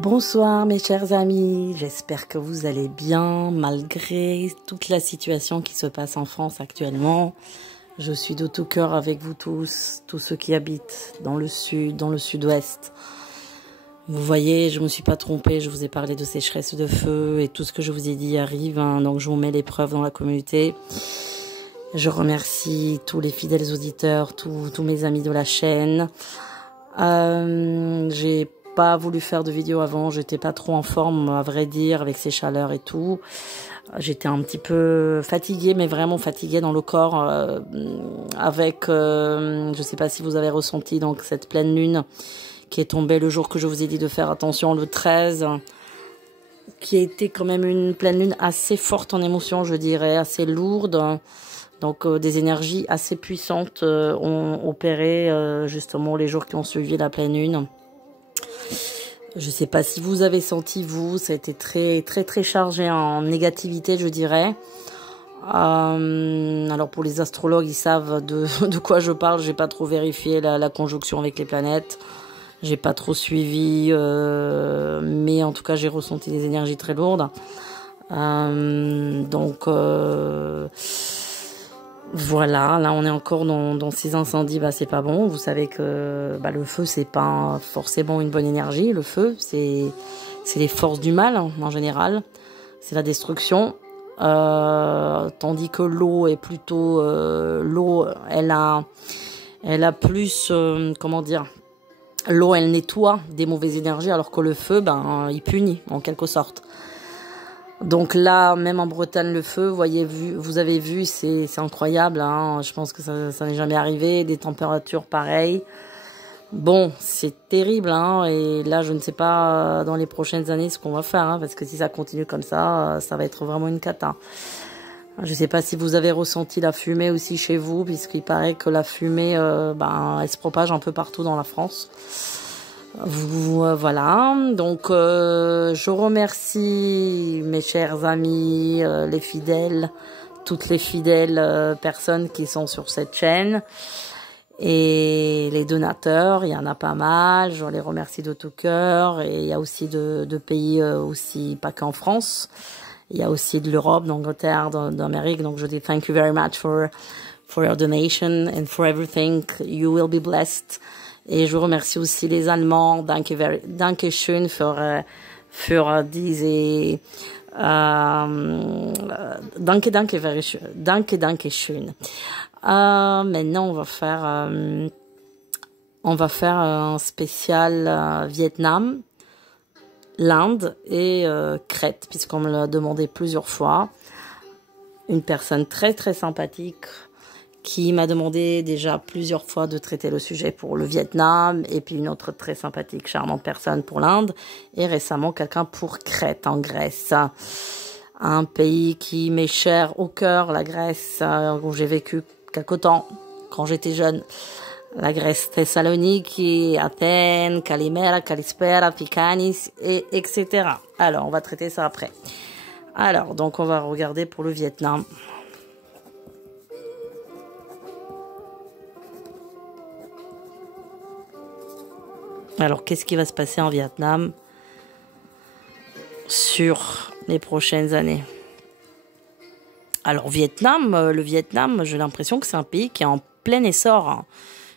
Bonsoir mes chers amis, j'espère que vous allez bien malgré toute la situation qui se passe en France actuellement. Je suis de tout cœur avec vous tous ceux qui habitent dans le sud, dans le sud-ouest. Vous voyez, je ne me suis pas trompée, je vous ai parlé de sécheresse de feu et tout ce que je vous ai dit arrive, donc je vous mets les preuves dans la communauté. Je remercie tous les fidèles auditeurs, tous mes amis de la chaîne. J'ai pas voulu faire de vidéo avant, j'étais pas trop en forme à vrai dire avec ces chaleurs et tout. J'étais un petit peu fatiguée, mais vraiment fatiguée dans le corps avec, je sais pas si vous avez ressenti donc cette pleine lune qui est tombée le jour que je vous ai dit de faire attention, le 13, qui a été quand même une pleine lune assez forte en émotion, je dirais, assez lourde. Donc des énergies assez puissantes ont opéré justement les jours qui ont suivi la pleine lune. Je ne sais pas si vous avez senti, vous, ça a été très chargé en négativité, je dirais. Alors pour les astrologues, ils savent de quoi je parle. J'ai pas trop vérifié la conjonction avec les planètes. J'ai pas trop suivi, mais en tout cas, j'ai ressenti des énergies très lourdes. Voilà, là on est encore dans ces incendies, c'est pas bon. Vous savez que le feu c'est pas forcément une bonne énergie. Le feu c'est les forces du mal en général, c'est la destruction. Tandis que l'eau est plutôt l'eau, elle a plus comment dire, l'eau elle nettoie des mauvaises énergies, alors que le feu il punit en quelque sorte. Donc là, même en Bretagne, le feu, vous avez vu, c'est incroyable. Je pense que ça n'est jamais arrivé. Des températures pareilles. Bon, c'est terrible. Et là, je ne sais pas dans les prochaines années ce qu'on va faire. Parce que si ça continue comme ça va être vraiment une cata. Je ne sais pas si vous avez ressenti la fumée aussi chez vous, puisqu'il paraît que la fumée, elle se propage un peu partout dans la France. Voilà, donc je remercie mes chers amis, les fidèles, toutes les fidèles personnes qui sont sur cette chaîne et les donateurs, il y en a pas mal, je les remercie de tout cœur. Et il y a aussi de pays aussi, pas qu'en France, il y a aussi de l'Europe, d'Angleterre, d'Amérique, donc je dis thank you very much for your donation and for everything, you will be blessed. Et je remercie aussi les Allemands. Danke schön für diese danke schön. Maintenant on va faire un spécial Vietnam, l'Inde et Crète, puisqu'on me l'a demandé plusieurs fois. Une personne très sympathique qui m'a demandé déjà plusieurs fois de traiter le sujet pour le Vietnam, et puis une autre très sympathique, charmante personne pour l'Inde, et récemment quelqu'un pour Crète en Grèce. Un pays qui m'est cher au cœur, la Grèce, où j'ai vécu quelque temps quand j'étais jeune. La Grèce, Thessaloniki, Athènes, Kalimera, Kalispera, Pikanis, etc. Alors, on va traiter ça après. Alors, donc on va regarder pour le Vietnam. Alors, qu'est-ce qui va se passer en Vietnam sur les prochaines années? Alors, le Vietnam, j'ai l'impression que c'est un pays qui est en plein essor.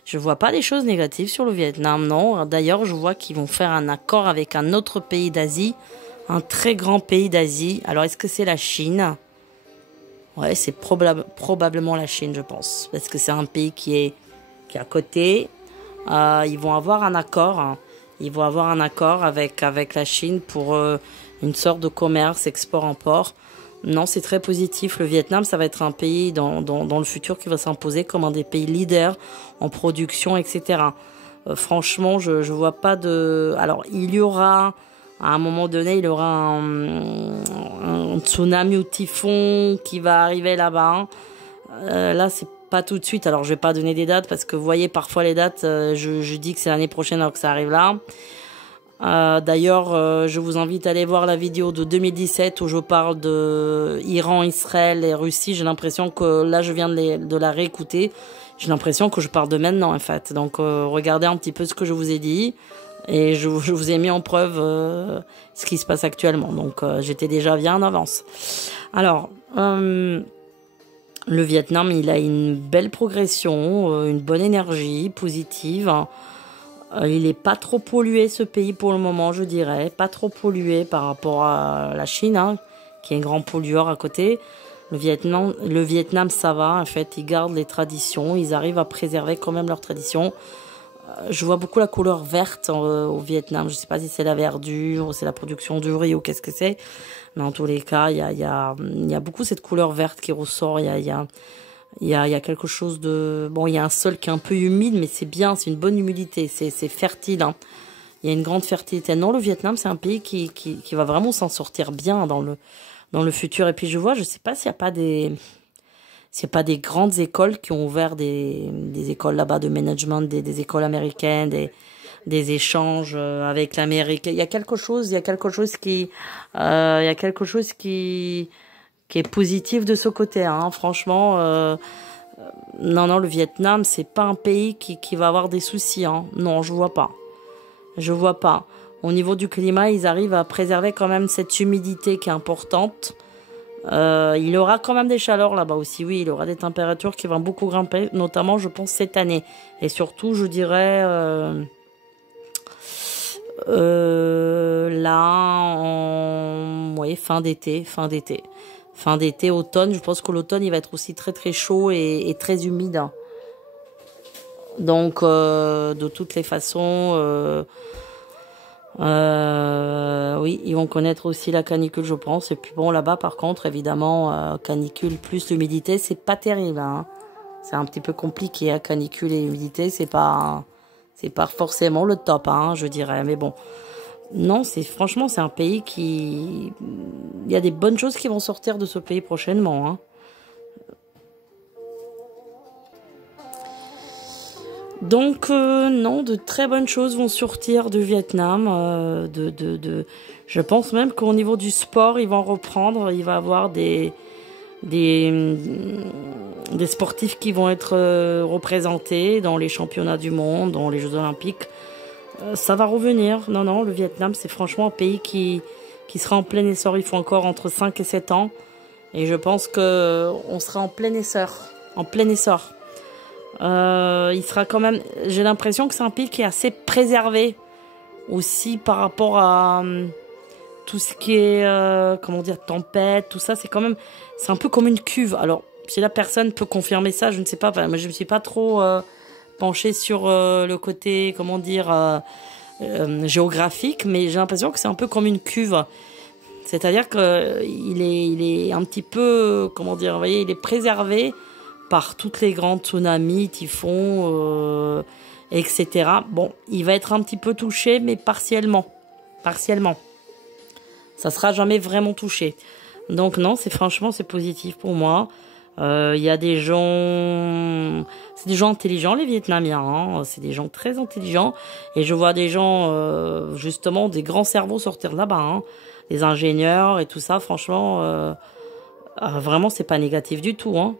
Je vois pas des choses négatives sur le Vietnam, non. D'ailleurs, je vois qu'ils vont faire un accord avec un autre pays d'Asie, un très grand pays d'Asie. Alors, est-ce que c'est la Chine? Ouais, c'est probablement la Chine, je pense, parce que c'est un pays qui est à côté. Ils vont avoir un accord. Ils vont avoir un accord avec la Chine pour une sorte de commerce export-import. Non, c'est très positif. Le Vietnam, ça va être un pays dans le futur qui va s'imposer comme un des pays leaders en production, etc. Franchement, je vois pas de... Alors, il y aura, à un moment donné, un tsunami ou typhon qui va arriver là-bas. Là, c'est pas tout de suite, alors je vais pas donner des dates parce que vous voyez parfois les dates, je dis que c'est l'année prochaine alors que ça arrive là. D'ailleurs, je vous invite à aller voir la vidéo de 2017 où je parle de Iran, Israël et Russie. J'ai l'impression que là je viens de la réécouter. J'ai l'impression que je parle de maintenant en fait. Donc regardez un petit peu ce que je vous ai dit. Et je vous ai mis en preuve ce qui se passe actuellement. Donc, j'étais déjà bien en avance. Alors, le Vietnam, il a une belle progression, une bonne énergie positive. Il n'est pas trop pollué, ce pays, pour le moment, je dirais. Pas trop pollué par rapport à la Chine, hein, qui est un grand pollueur à côté. Le Vietnam, ça va. En fait, ils gardent les traditions. Ils arrivent à préserver quand même leurs traditions. Je vois beaucoup la couleur verte au Vietnam. Je ne sais pas si c'est la verdure ou c'est la production du riz ou qu'est-ce que c'est. Mais en tous les cas, il y a beaucoup cette couleur verte qui ressort. Il y a quelque chose de... Bon, il y a un sol qui est un peu humide, mais c'est bien, c'est une bonne humidité, c'est fertile. Hein. Il y a une grande fertilité. Non, le Vietnam, c'est un pays qui va vraiment s'en sortir bien dans le futur. Et puis je vois, je sais pas s'il n'y a pas des grandes écoles qui ont ouvert des écoles là-bas de management, des écoles américaines, des échanges avec l'Amérique. Il y a quelque chose qui est positif de ce côté, hein. Franchement, non, le Vietnam, c'est pas un pays qui va avoir des soucis, hein. Non, je vois pas. Au niveau du climat, ils arrivent à préserver quand même cette humidité qui est importante. Il y aura quand même des chaleurs là-bas aussi, oui, il y aura des températures qui vont beaucoup grimper, notamment, je pense, cette année. Et surtout, je dirais, là, fin d'été, automne. Je pense que l'automne, il va être aussi très très chaud et très humide. Donc, de toutes les façons, oui, ils vont connaître aussi la canicule, je pense. Et puis bon, là-bas, par contre, évidemment, canicule plus l'humidité, c'est pas terrible, hein. C'est un petit peu compliqué, hein, canicule et humidité, c'est pas forcément le top, hein, je dirais. Mais bon, non, franchement, c'est un pays il y a des bonnes choses qui vont sortir de ce pays prochainement, hein. Donc, non, de très bonnes choses vont sortir du Vietnam. Je pense même qu'au niveau du sport, ils vont reprendre. Il va y avoir des sportifs qui vont être représentés dans les championnats du monde, dans les Jeux Olympiques. Ça va revenir. Non, le Vietnam, c'est franchement un pays qui sera en plein essor. Il faut encore entre 5 et 7 ans. Et je pense qu'on sera en plein essor. Il sera quand même... J'ai l'impression que c'est un pays qui est assez préservé aussi par rapport à tout ce qui est, tempête, tout ça. C'est un peu comme une cuve. Alors, si la personne peut confirmer ça, je ne sais pas. Enfin, moi, je me suis pas trop penchée sur le côté, géographique, mais j'ai l'impression que c'est un peu comme une cuve. C'est-à-dire que il est un petit peu, vous voyez, il est préservé par toutes les grandes tsunamis, typhons, etc. Bon, il va être un petit peu touché, mais partiellement. Ça sera jamais vraiment touché. Donc non, franchement, c'est positif pour moi. Il y a des gens... C'est des gens intelligents, les Vietnamiens, hein. C'est des gens très intelligents. Et je vois des gens, justement, des grands cerveaux sortir là-bas, hein. Des ingénieurs et tout ça, franchement, vraiment, c'est pas négatif du tout, hein.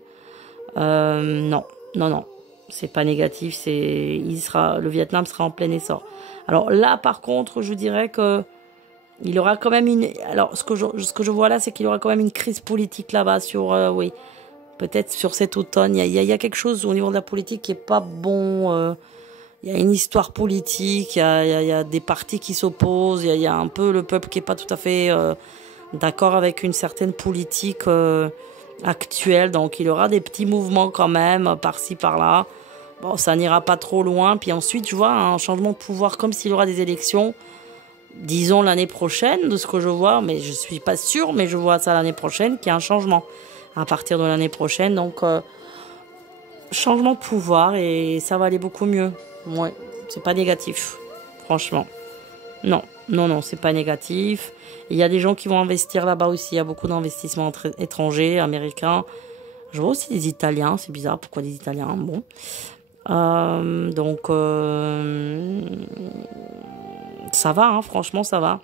Non, c'est pas négatif, le Vietnam sera en plein essor. Alors là, par contre, je dirais que il y aura quand même ce que je vois là, c'est qu'il y aura quand même une crise politique là-bas oui, peut-être sur cet automne. Il y a quelque chose au niveau de la politique qui est pas bon. Il y a une histoire politique, il y a des partis qui s'opposent, il y a un peu le peuple qui est pas tout à fait d'accord avec une certaine politique actuelle. Donc il y aura des petits mouvements quand même, par-ci, par-là. Bon, ça n'ira pas trop loin. Puis ensuite, je vois un changement de pouvoir, comme s'il y aura des élections, disons l'année prochaine, de ce que je vois, mais je suis pas sûre, mais je vois ça l'année prochaine, qu'il y a un changement à partir de l'année prochaine. Donc, changement de pouvoir et ça va aller beaucoup mieux. Ouais, c'est pas négatif, franchement. Non, c'est pas négatif. Il y a des gens qui vont investir là-bas aussi. Il y a beaucoup d'investissements étrangers, américains. Je vois aussi des Italiens. C'est bizarre, pourquoi des Italiens? Bon. Donc, ça va, hein, franchement, ça va.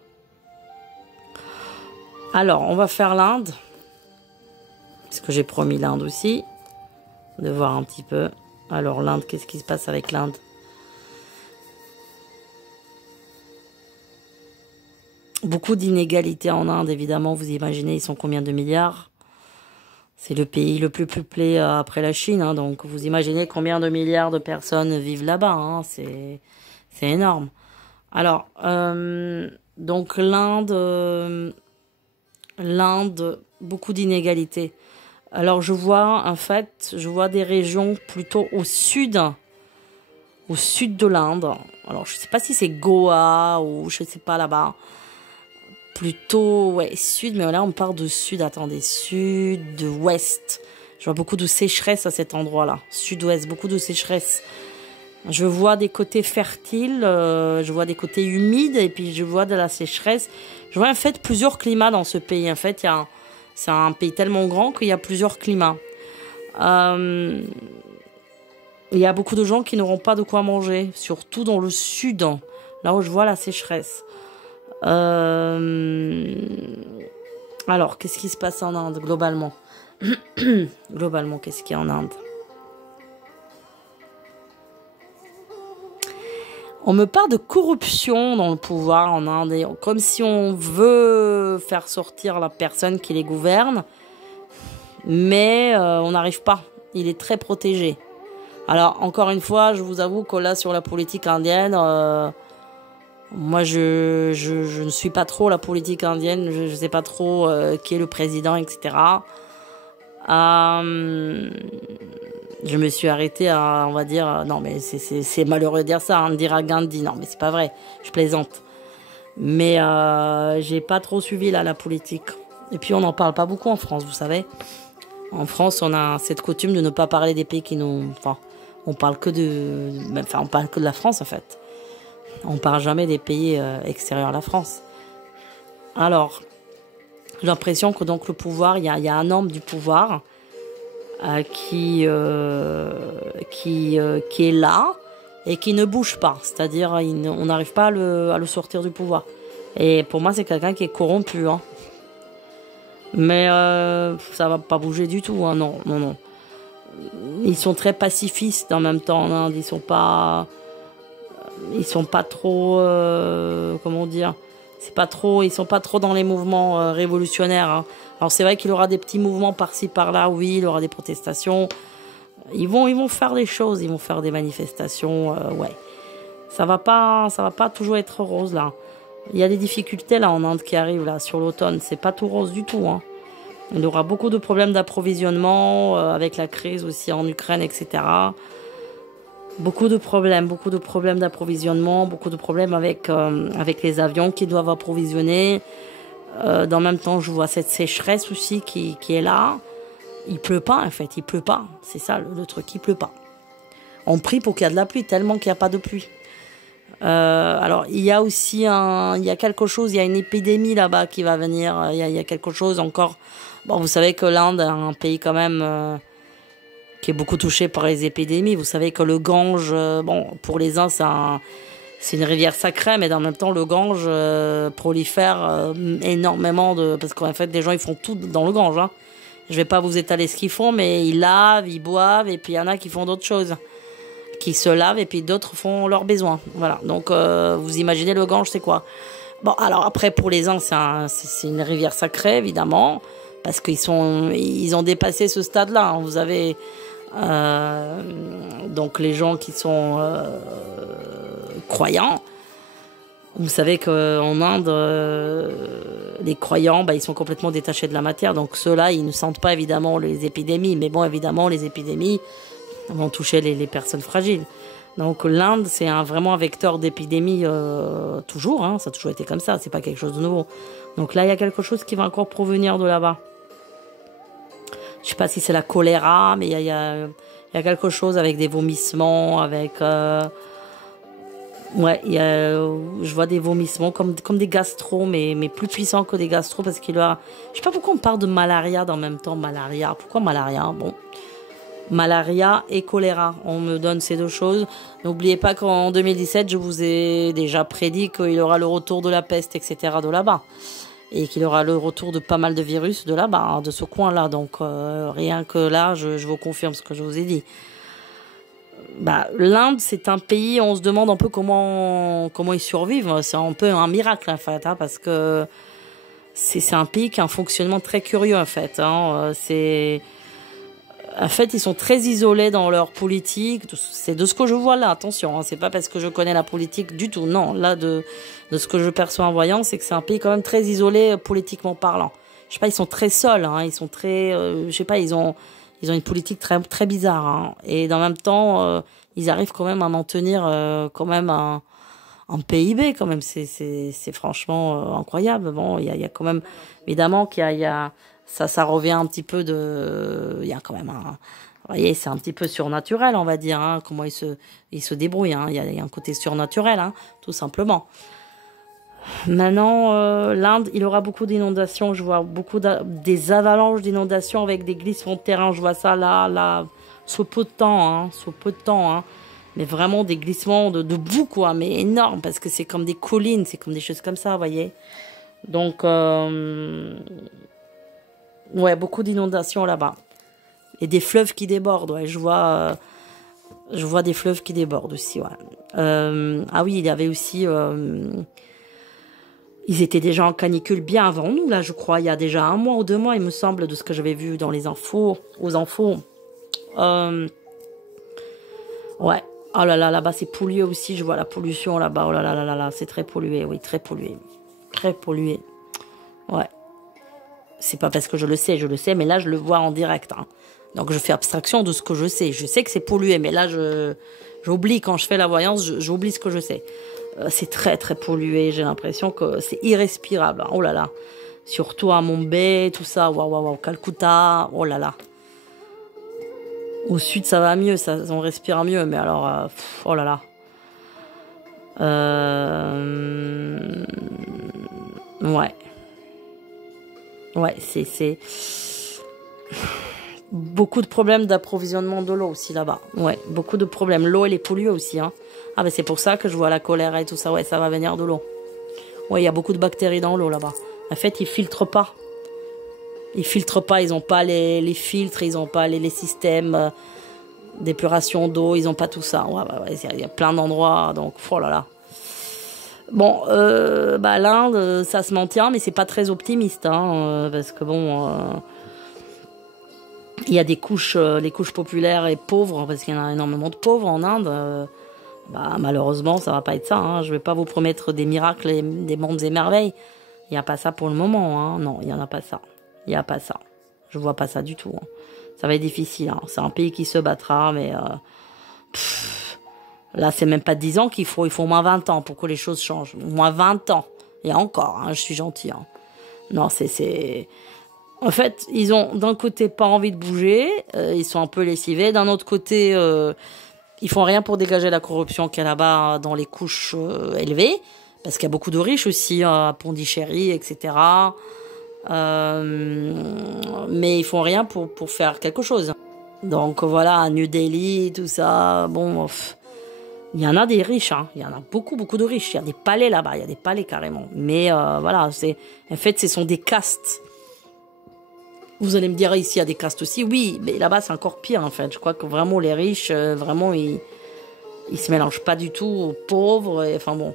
Alors, on va faire l'Inde. Parce que j'ai promis l'Inde aussi. De voir un petit peu. Alors, l'Inde, qu'est-ce qui se passe avec l'Inde? Beaucoup d'inégalités en Inde, évidemment. Vous imaginez, ils sont combien de milliards? C'est le pays le plus peuplé après la Chine, hein, donc vous imaginez combien de milliards de personnes vivent là-bas, hein, c'est énorme. Alors, donc l'Inde, beaucoup d'inégalités. Alors je vois, en fait, je vois des régions plutôt au sud de l'Inde. Alors je sais pas si c'est Goa ou je sais pas là-bas. Plutôt, ouais, sud, mais là on part de sud, attendez, sud, de ouest. Je vois beaucoup de sécheresse à cet endroit-là. Sud-ouest, beaucoup de sécheresse. Je vois des côtés fertiles, je vois des côtés humides, et puis je vois de la sécheresse. Je vois en fait plusieurs climats dans ce pays. En fait, c'est un pays tellement grand qu'il y a plusieurs climats. Il y a beaucoup de gens qui n'auront pas de quoi manger, surtout dans le sud, là où je vois la sécheresse. Alors, qu'est-ce qui se passe en Inde, globalement? Globalement, qu'est-ce qu'il y a en Inde? On me parle de corruption dans le pouvoir en Inde, comme si on veut faire sortir la personne qui les gouverne, mais on n'arrive pas. Il est très protégé. Alors, encore une fois, je vous avoue que là, sur la politique indienne... moi, je ne suis pas trop la politique indienne. Je ne sais pas trop qui est le président, etc. Je me suis arrêtée à, on va dire... Non, mais c'est malheureux de dire ça, Indira Gandhi. Non, mais c'est pas vrai. Je plaisante. Mais j'ai pas trop suivi là la politique. Et puis, on n'en parle pas beaucoup en France, vous savez. En France, on a cette coutume de ne pas parler des pays qui nous... Enfin, on parle que on parle que de la France, en fait. On ne parle jamais des pays extérieurs à la France. Alors, j'ai l'impression que donc le pouvoir, il y a un homme du pouvoir qui est là et qui ne bouge pas. C'est-à-dire, on n'arrive pas à le sortir du pouvoir. Et pour moi, c'est quelqu'un qui est corrompu. Hein. Mais ça va pas bouger du tout. Hein. Non, non, non. Ils sont très pacifistes en même temps. Hein. Ils sont pas trop comment dire, ils sont pas trop dans les mouvements révolutionnaires, hein. Alors c'est vrai qu'il y aura des petits mouvements par-ci par-là, oui, il y aura des protestations, ils vont faire des choses, ils vont faire des manifestations, ouais, ça va pas toujours être rose là. Il y a des difficultés là en Inde qui arrivent là sur l'automne, c'est pas tout rose du tout, hein. Il y aura beaucoup de problèmes d'approvisionnement avec la crise aussi en Ukraine, etc. Beaucoup de problèmes d'approvisionnement, beaucoup de problèmes avec les avions qui doivent approvisionner. Dans le même temps, je vois cette sécheresse aussi qui est là. Il pleut pas, en fait, il pleut pas. C'est ça le truc, il pleut pas. On prie pour qu'il y ait de la pluie, tellement qu'il n'y a pas de pluie. Alors, il y a aussi il y a quelque chose, il y a une épidémie là-bas qui va venir. Il y a quelque chose encore. Bon, vous savez que l'Inde est un pays quand même... qui est beaucoup touché par les épidémies. Vous savez que le Gange, bon, pour les uns, c'est une rivière sacrée, mais en même temps, le Gange prolifère énormément parce qu'en fait, les gens, ils font tout dans le Gange, hein. Je vais pas vous étaler ce qu'ils font, mais ils lavent, ils boivent, et puis il y en a qui font d'autres choses. Qui se lavent, et puis d'autres font leurs besoins. Voilà. Donc, vous imaginez le Gange, c'est quoi? Bon, alors après, pour les uns, c'est une rivière sacrée, évidemment, parce ils ont dépassé ce stade-là, hein. Vous avez... donc les gens qui sont croyants, vous savez qu'en Inde les croyants, ils sont complètement détachés de la matière, donc ceux-là ils ne sentent pas évidemment les épidémies, mais bon, évidemment les épidémies vont toucher les personnes fragiles. Donc l'Inde c'est vraiment un vecteur d'épidémie toujours, hein, ça a toujours été comme ça, c'est pas quelque chose de nouveau. Donc là il y a quelque chose qui va encore provenir de là-bas. Je sais pas si c'est la choléra, mais il y a quelque chose avec des vomissements, avec... ouais, je vois des vomissements comme des gastro, mais plus puissants que des gastro, parce qu'il y a... Je sais pas pourquoi on parle de malaria dans le même temps, malaria. Pourquoi malaria? Bon, malaria et choléra, on me donne ces deux choses. N'oubliez pas qu'en 2017, je vous ai déjà prédit qu'il y aura le retour de la peste, etc. de là-bas. Et qu'il y aura le retour de pas mal de virus de là-bas, hein, de ce coin-là. Donc, rien que là, je vous confirme ce que je vous ai dit. Bah, l'Inde, c'est un pays, on se demande un peu comment ils survivent. C'est un peu un miracle, en fait, hein, parce que c'est un pays qui a un fonctionnement très curieux, en fait. Hein. En fait, ils sont très isolés dans leur politique. C'est de ce que je vois là, attention. Hein, c'est pas parce que je connais la politique du tout. Non, là, de ce que je perçois en voyant, c'est que c'est un pays quand même très isolé politiquement parlant. Je sais pas, ils sont très seuls. Hein, ils sont très, je sais pas, ils ont une politique très très bizarre. Hein, et dans le même temps, ils arrivent quand même à maintenir quand même un PIB quand même. C'est franchement incroyable. Bon, il y a quand même évidemment qu'il y a ça revient un petit peu il y a quand même vous voyez, c'est un petit peu surnaturel, on va dire, hein, comment ils se débrouillent, hein, il y a un côté surnaturel, hein, tout simplement. Maintenant, l'Inde, il aura beaucoup d'inondations, je vois des avalanches d'inondations avec des glissements de terrain, je vois ça là, sous peu de temps, hein, mais vraiment des glissements de boue, quoi, mais énormes, parce que c'est comme des collines, c'est comme des choses comme ça, vous voyez. Donc, ouais, beaucoup d'inondations là-bas. Et des fleuves qui débordent, ouais. Je vois des fleuves qui débordent aussi, ouais. Ah oui, il y avait aussi... ils étaient déjà en canicule bien avant nous, là, je crois. Il y a déjà 1 mois ou 2 mois, il me semble, de ce que j'avais vu dans les infos, aux infos. Ouais. Oh là là, là-bas, c'est pollué aussi. Je vois la pollution là-bas. Oh là là là là là, c'est très pollué, oui, très pollué. Très pollué. Ouais. C'est pas parce que je le sais, mais là, je le vois en direct. Hein. Donc, je fais abstraction de ce que je sais. Je sais que c'est pollué, mais là, j'oublie, quand je fais la voyance, j'oublie ce que je sais. C'est très, très pollué. J'ai l'impression que c'est irrespirable. Hein. Oh là là. Surtout à Mumbai, tout ça. Waouh, waouh, waouh. Calcutta. Oh là là. Au sud, ça va mieux. On respire mieux. Mais alors, oh là là. Ouais. Ouais, c'est beaucoup de problèmes d'approvisionnement de l'eau aussi là-bas. Ouais, beaucoup de problèmes. L'eau, elle est polluée aussi, hein. Ah, ben c'est pour ça que je vois la choléra et tout ça. Ouais, ça va venir de l'eau. Ouais, il y a beaucoup de bactéries dans l'eau là-bas. En fait, ils filtrent pas. Ils filtrent pas. Ils ont pas les filtres. Ils ont pas les systèmes d'épuration d'eau. Ils ont pas tout ça. Ouais, ouais, il y a plein d'endroits. Donc, oh là là. Bon, bah l'Inde, ça se maintient, mais c'est pas très optimiste, hein, parce que bon, il y a des couches, les couches populaires et pauvres, parce qu'il y en a énormément de pauvres en Inde. Bah malheureusement, ça va pas être ça. Hein, je vais pas vous promettre des miracles, et des mondes et merveilles. Il y a pas ça pour le moment. Hein, non, il y en a pas ça. Il y a pas ça. Je vois pas ça du tout. Hein. Ça va être difficile. Hein. C'est un pays qui se battra, mais là, c'est même pas 10 ans qu'il faut. Il faut au moins 20 ans pour que les choses changent. Au moins 20 ans. Et encore, hein, je suis gentille. Hein. Non, c'est... En fait, ils ont d'un côté pas envie de bouger. Ils sont un peu lessivés. D'un autre côté, ils font rien pour dégager la corruption qu'il y a là-bas dans les couches élevées. Parce qu'il y a beaucoup de riches aussi à Pondichéry, etc. Mais ils font rien pour faire quelque chose. Donc voilà, à New Delhi, tout ça, bon... Il y en a des riches, hein. Il y en a beaucoup, beaucoup de riches. Il y a des palais là-bas, il y a des palais carrément. Mais voilà, en fait, ce sont des castes. Vous allez me dire, ici, il y a des castes aussi. Oui, mais là-bas, c'est encore pire, en fait. Je crois que vraiment, les riches, vraiment, ils se mélangent pas du tout aux pauvres. Et, enfin bon,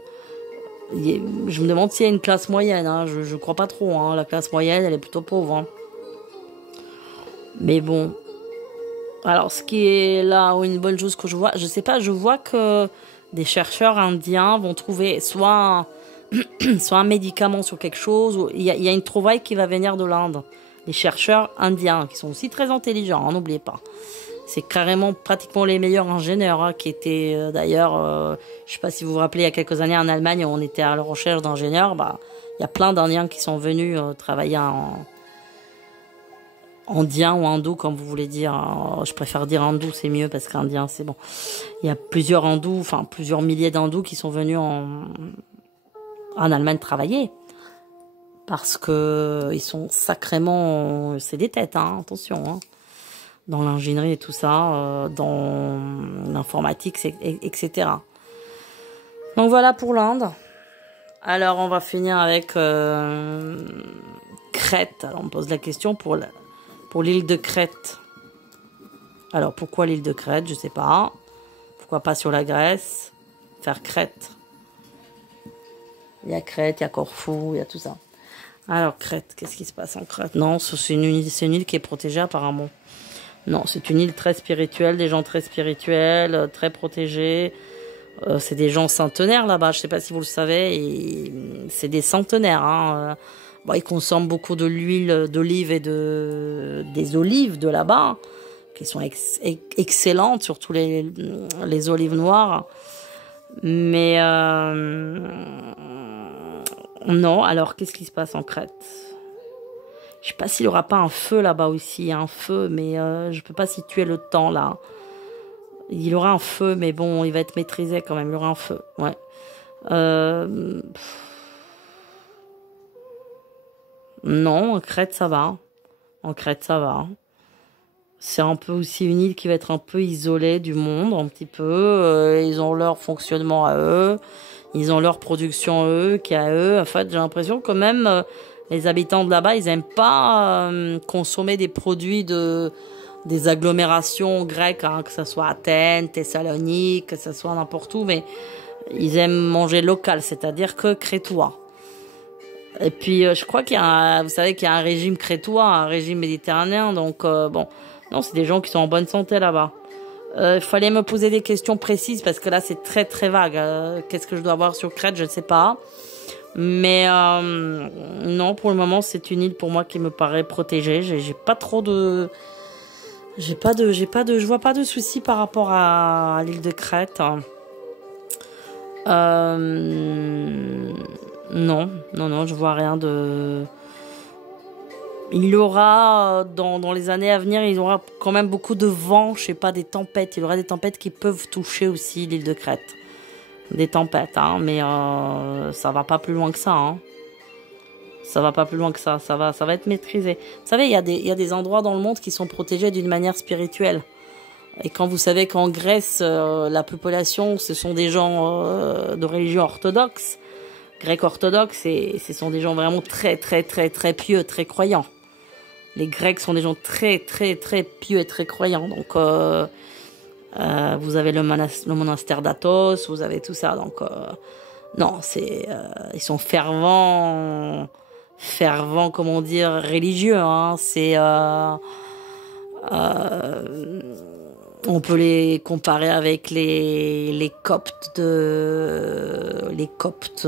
je me demande s'il y a une classe moyenne. Hein. Je crois pas trop. Hein. La classe moyenne, elle est plutôt pauvre. Hein. Mais bon... Alors, ce qui est là, une bonne chose que je vois, je sais pas, je vois que des chercheurs indiens vont trouver soit un médicament sur quelque chose, ou il y a une trouvaille qui va venir de l'Inde. Les chercheurs indiens, qui sont aussi très intelligents, n'oubliez pas. C'est carrément pratiquement les meilleurs ingénieurs, hein, qui étaient d'ailleurs, je sais pas si vous vous rappelez, il y a quelques années en Allemagne, on était à la recherche d'ingénieurs, bah, il y a plein d'Indiens qui sont venus travailler indien ou hindou, comme vous voulez dire. Je préfère dire hindou, c'est mieux parce qu'indien, c'est bon. Il y a plusieurs hindous, enfin plusieurs milliers d'hindous qui sont venus en Allemagne travailler. Parce que ils sont sacrément... C'est des têtes, hein, attention. Hein, dans l'ingénierie et tout ça, dans l'informatique, etc. Donc voilà pour l'Inde. Alors on va finir avec Crète. Alors on me pose la question pour l'île de Crète. Alors, pourquoi l'île de Crète? Je sais pas. Pourquoi pas sur la Grèce, faire Crète. Il y a Crète, il y a Corfou, il y a tout ça. Alors Crète, qu'est-ce qui se passe en Crète? Non, c'est une île qui est protégée apparemment. Non, c'est une île très spirituelle, des gens très spirituels, très protégés. C'est des gens centenaires là-bas, je sais pas si vous le savez, c'est des centenaires. Hein. Bon, ils consomment beaucoup de l'huile d'olive et des olives de là-bas, qui sont excellentes, surtout les olives noires. Mais non, alors qu'est-ce qui se passe en Crète? Je sais pas s'il y aura pas un feu là-bas aussi, il y a un feu, mais je peux pas situer le temps là. Il y aura un feu, mais bon, il va être maîtrisé quand même, il y aura un feu, ouais. Non, en Crète ça va. En Crète ça va. C'est un peu aussi une île qui va être un peu isolée du monde, un petit peu. Ils ont leur fonctionnement à eux, ils ont leur production à eux, qui est à eux. En fait, j'ai l'impression que même les habitants de là-bas, ils aiment pas consommer des produits des agglomérations grecques, hein, que ce soit Athènes, Thessalonique, que ce soit n'importe où, mais ils aiment manger local, c'est-à-dire que crétois. Et puis, je crois vous savez qu'il y a un régime crétois, un régime méditerranéen, donc bon, non, c'est des gens qui sont en bonne santé là-bas. Il fallait me poser des questions précises parce que là, c'est très très vague. Qu'est-ce que je dois avoir sur Crète, je ne sais pas. Mais non, pour le moment, c'est une île pour moi qui me paraît protégée. J'ai pas trop de, je vois pas de soucis par rapport à l'île de Crète. Non, je vois rien de. Il y aura, dans les années à venir, il y aura quand même beaucoup de vent, je sais pas, des tempêtes. Il y aura des tempêtes qui peuvent toucher aussi l'île de Crète. Des tempêtes, hein, mais ça va pas plus loin que ça, hein. Ça va pas plus loin que ça, ça va être maîtrisé. Vous savez, il y a des endroits dans le monde qui sont protégés d'une manière spirituelle. Et quand vous savez qu'en Grèce, la population, ce sont des gens de religion orthodoxe, grec orthodoxe, et ce sont des gens vraiment très, très, très, très pieux, très croyants. Les Grecs sont des gens très, très, très pieux et très croyants. Donc, vous avez le monastère d'Athos, vous avez tout ça. Donc, non, ils sont fervents, comment dire, religieux. Hein. On peut les comparer avec les Coptes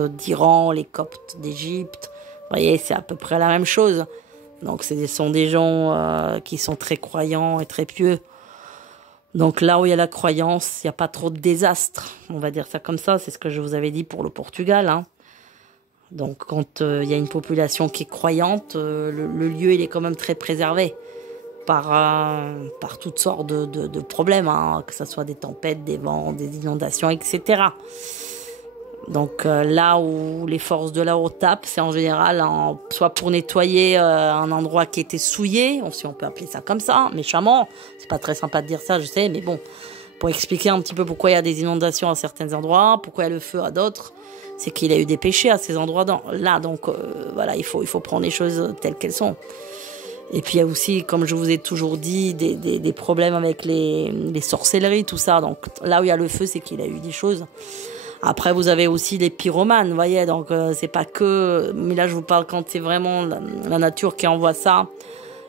d'Iran, les Coptes d'Égypte. Vous voyez, c'est à peu près la même chose. Donc, ce sont des gens qui sont très croyants et très pieux. Donc, là où il y a la croyance, il n'y a pas trop de désastres. On va dire ça comme ça. C'est ce que je vous avais dit pour le Portugal. Hein. Donc, quand il y a une population qui est croyante, le lieu, il est quand même très préservé par toutes sortes de problèmes, hein, que ce soit des tempêtes, des vents, des inondations, etc. Donc là où les forces de l'eau tapent, c'est en général soit pour nettoyer un endroit qui était souillé, si on peut appeler ça comme ça, méchamment. C'est pas très sympa de dire ça, je sais, mais bon, pour expliquer un petit peu pourquoi il y a des inondations à certains endroits, pourquoi il y a le feu à d'autres, c'est qu'il y a eu des péchés à ces endroits-là. Donc voilà, il faut prendre les choses telles qu'elles sont. Et puis il y a aussi, comme je vous ai toujours dit, des problèmes avec les sorcelleries, tout ça. Donc là où il y a le feu, c'est qu'il y a eu des choses. Après, vous avez aussi les pyromanes, vous voyez. Donc c'est pas que... Mais là, je vous parle quand c'est vraiment la nature qui envoie ça.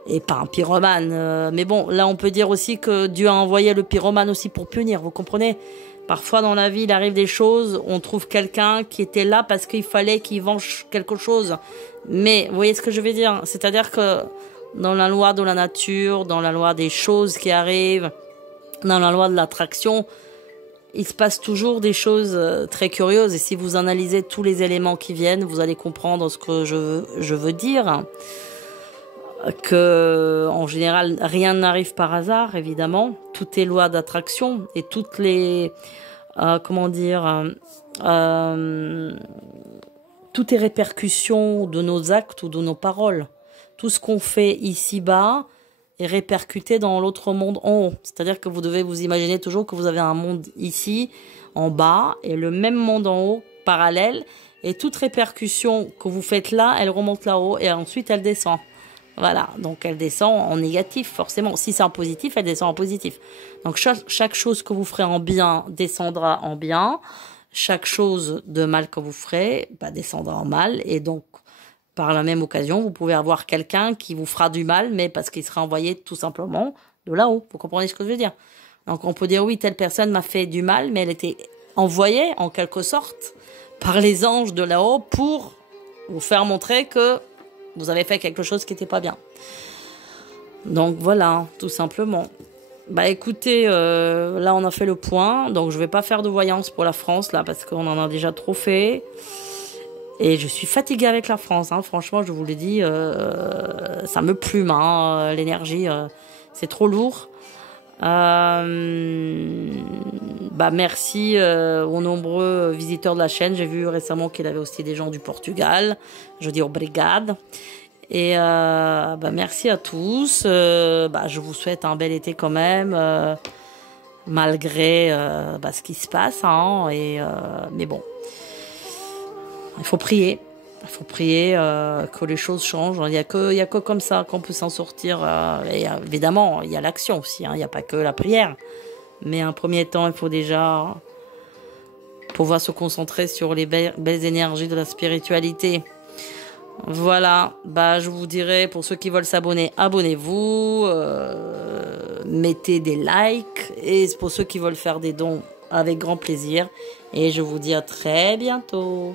Et pas un pyromane. Mais bon, là, on peut dire aussi que Dieu a envoyé le pyromane aussi pour punir, vous comprenez ? Parfois, dans la vie, il arrive des choses, on trouve quelqu'un qui était là parce qu'il fallait qu'il venge quelque chose. Mais, vous voyez ce que je veux dire ? C'est-à-dire que dans la loi de la nature, dans la loi des choses qui arrivent, dans la loi de l'attraction, il se passe toujours des choses très curieuses. Et si vous analysez tous les éléments qui viennent, vous allez comprendre ce que je veux dire. Que, en général, rien n'arrive par hasard, évidemment. Tout est loi d'attraction et toutes les, toutes les répercussions de nos actes ou de nos paroles. Tout ce qu'on fait ici-bas est répercuté dans l'autre monde en haut. C'est-à-dire que vous devez vous imaginer toujours que vous avez un monde ici, en bas, et le même monde en haut, parallèle. Et toute répercussion que vous faites là, elle remonte là-haut et ensuite elle descend. Voilà, donc elle descend en négatif, forcément. Si c'est en positif, elle descend en positif. Donc chaque chose que vous ferez en bien descendra en bien. Chaque chose de mal que vous ferez descendra en mal. Et donc, par la même occasion, vous pouvez avoir quelqu'un qui vous fera du mal, mais parce qu'il sera envoyé tout simplement de là-haut. Vous comprenez ce que je veux dire? Donc on peut dire, oui, telle personne m'a fait du mal, mais elle était envoyée, en quelque sorte, par les anges de là-haut pour vous faire montrer que vous avez fait quelque chose qui n'était pas bien. Donc voilà, tout simplement. Écoutez, là on a fait le point, donc je vais pas faire de voyance pour la France, là, parce qu'on en a déjà trop fait. Et je suis fatiguée avec la France, hein. Franchement, je vous l'ai dit, ça me plume, hein, l'énergie, c'est trop lourd. Merci aux nombreux visiteurs de la chaîne. J'ai vu récemment qu'il y avait aussi des gens du Portugal. Je dis obrigado. Et merci à tous. Je vous souhaite un bel été quand même, malgré ce qui se passe. Hein, mais bon, il faut prier. Il faut prier que les choses changent. Il y a que comme ça qu'on peut s'en sortir. Et évidemment, il y a l'action aussi. Hein, il n'y a pas que la prière. Mais en premier temps, il faut déjà pouvoir se concentrer sur les belles énergies de la spiritualité. Voilà, je vous dirai, pour ceux qui veulent s'abonner, abonnez-vous, mettez des likes, et pour ceux qui veulent faire des dons, avec grand plaisir. Et je vous dis à très bientôt.